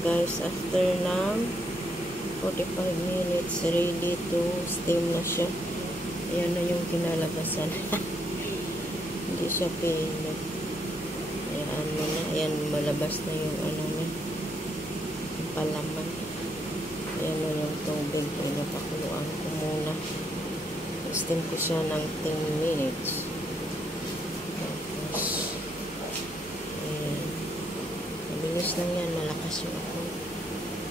guys, after ng 45 minutes, ready to steam na siya. Ayan na yung kinalabasan. Hindi siya pinit. Ayan mo na. Ayan, malabas na yung ano na. Yung palaman. Ayan na yung tubig. Pinapakuluan ko muna. Steam ko siya ng 10 minutes. Tapos, ayan. Mabilis lang yan. Malakas yung ako.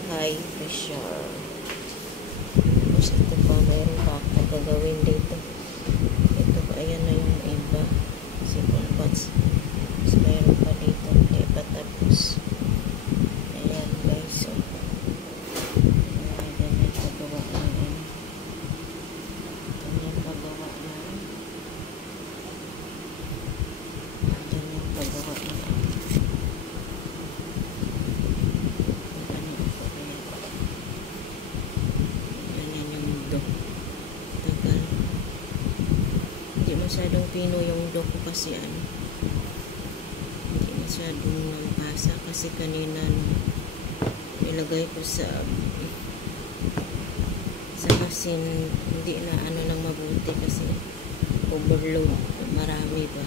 High pressure. Tapos ito pa, mayroon pa ako gagawin dito. Ito pa, ayan na yung iba. Second batch. Tapos mayroon pa dito. Hindi pa tapos. Ayan guys. So, ganyan pagawa ng ano. Ganyan pagawa ng ganyan pagawa ng masyadong pino yung do ko kasi ano, hindi masyadong nampasa kasi kanina nilagay ko sa basin, hindi na ano nang mabuti kasi overload, marami pa,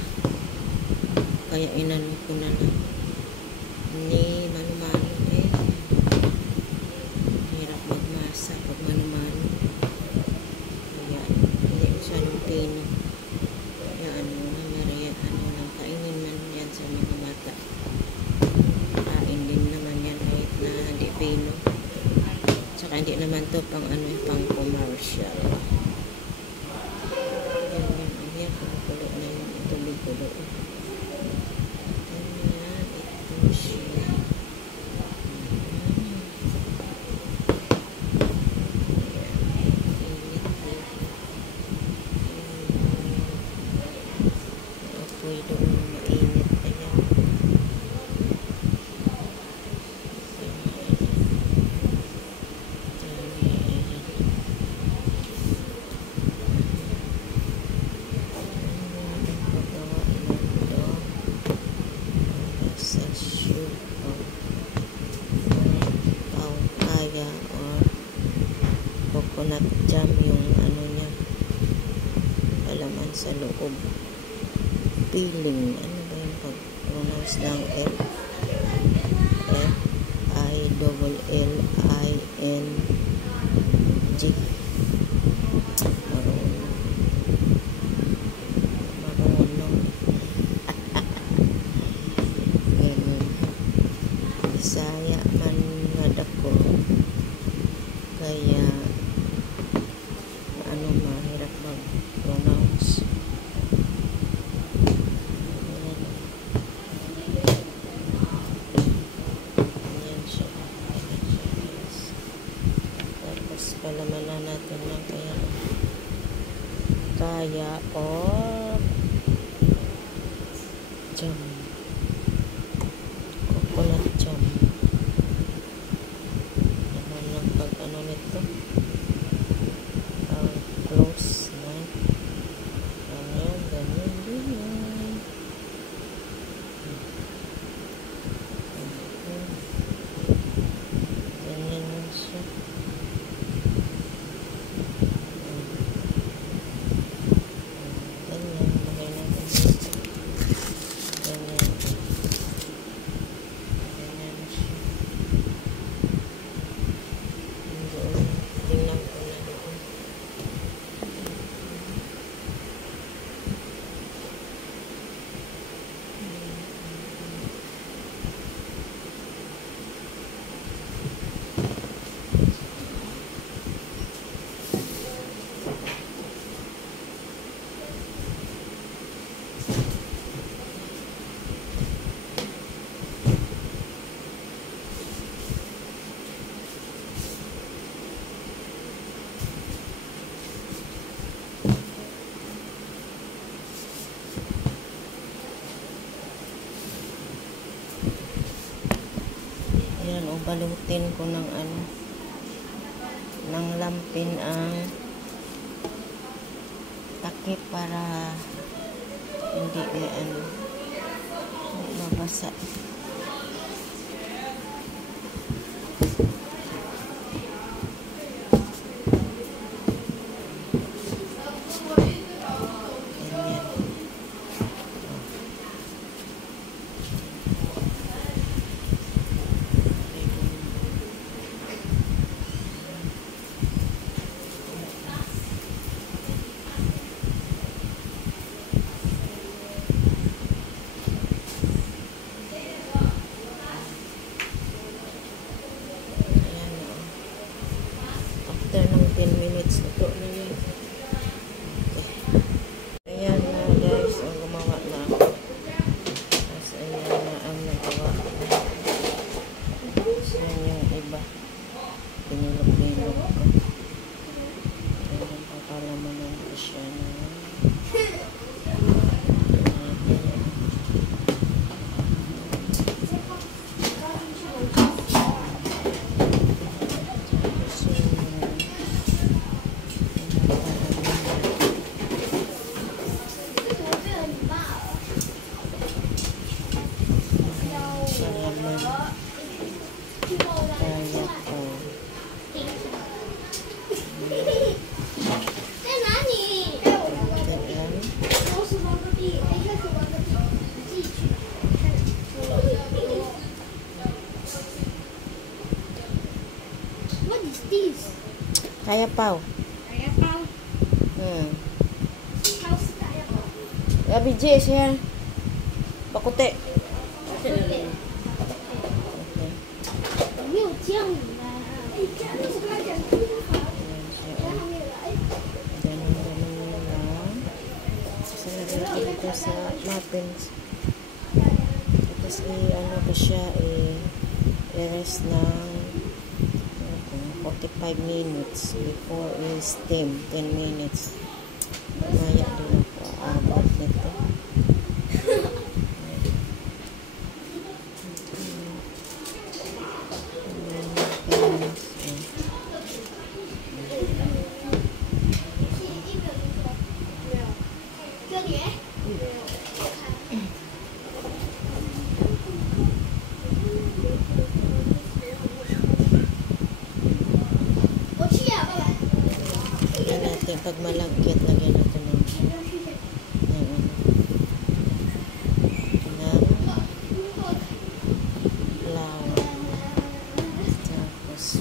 kaya inano ko na lang ni mano-mano. Hirap magmasa pag mano-mano, kaya hindi masyadong pino. Tsaka hindi naman to pang ano, pang commercial. Yan, ayan, kumukulo na yung tubig-kulo. Ayan, ito siya. Apoy doon mainit. Ayan. Coconut jam yung ano niya, palaman sa loob, peeling, ano ba yung pag-pronounce ng L I double L I N G. Marunong ganun, Bisaya man nga dako, kaya ano, mahirap mag-pronounce. Ayan siya. Tapos palamanan natin lang kaya or jam, coconut jam. Naman lang pag ano nito, close na. Ayan, ganyan din yan. Ganyan lang siya. Ganyan, lagay natin dito. Ganyan. Ganyan siya. Doon, tingnan ko na doon. Ayan, o balutin ko ng ano, ng lampin ang takip para hindi mabasa. minutes. Ito na yan. Okay. Ayan na guys, ang gumawa na ako. Tapos ayan na ang nagawa. Tapos yan yung iba. Pinulog-bilog ko. Ayan, papalamanan ko siya na. Kaya pau. Kaya pau. How's kaya pau? Gabi J siya. Bakute. Okay. 没有酱呢。哎，这样是跟他讲普通话。然后还没有来。 Ganun lang. Sasalagay ko dito sa muffins. Tapos ano ko siya i-rest ng 45 minutes before steam 10 minutes. Maya din ako aabot nito. Pag malagkit, lagyan natin ng flour. Tapos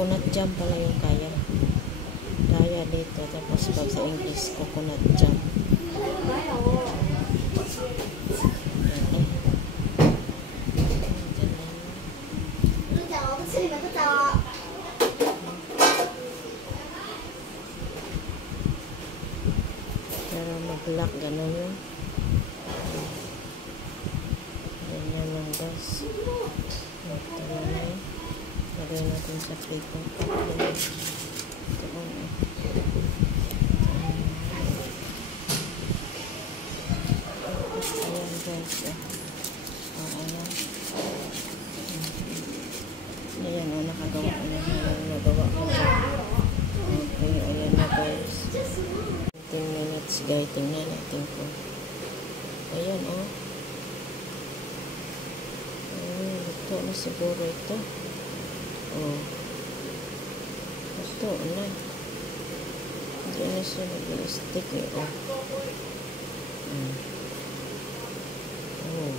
coconut jam pala yung kaya. Kaya dito. Tapos pag sa English, coconut jam. Pero mag-lock, gano'n yun. Ganyan lang guys. Ito lang yun. Lagay natin sa paper cup. Ito lang eh. Ayan guys. Ayan. Ayan o, nakagawa ko na. Nagawa ko na. Okay, ayan na guys. 10 minutes guys. Tingnan natin po. Ayan o. Ito na siguro ito. Oh. Ito na. Hindi na siya nag-stick eh. Oh. Oh.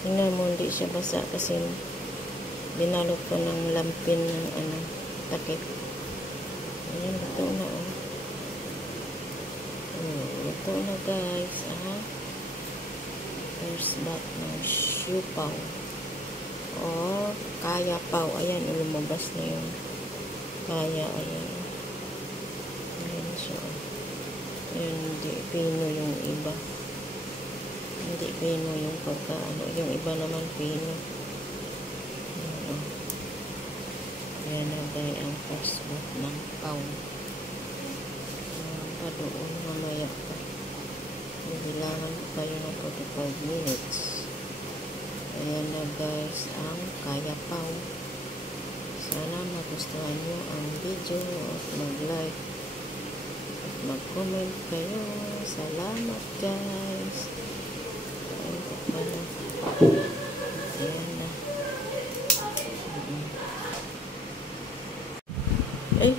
Tingnan mo, hindi siya basa kasi binalot ko ng lampin ng takip. Ayan, ito na oh. Oh, ito na guys. First batch ng siupaw. O kaya pau. Ayan, lumabas na yung kaya. Ayan. Ayan siya. Ayan, hindi pino yung iba. Hindi pino yung pagkaano. Yung iba naman pino. Ayan, Ayan na guys ang password ng pound. Pa doon mamaya pa. Bibilangan ko kayo ng 45 minutes. Ayan na guys ang Kaya Pound. Sana magustuhan nyo ang video at mag-like at mag-comment kayo. Salamat guys. Ayan ko pala. Ayan na. Ay,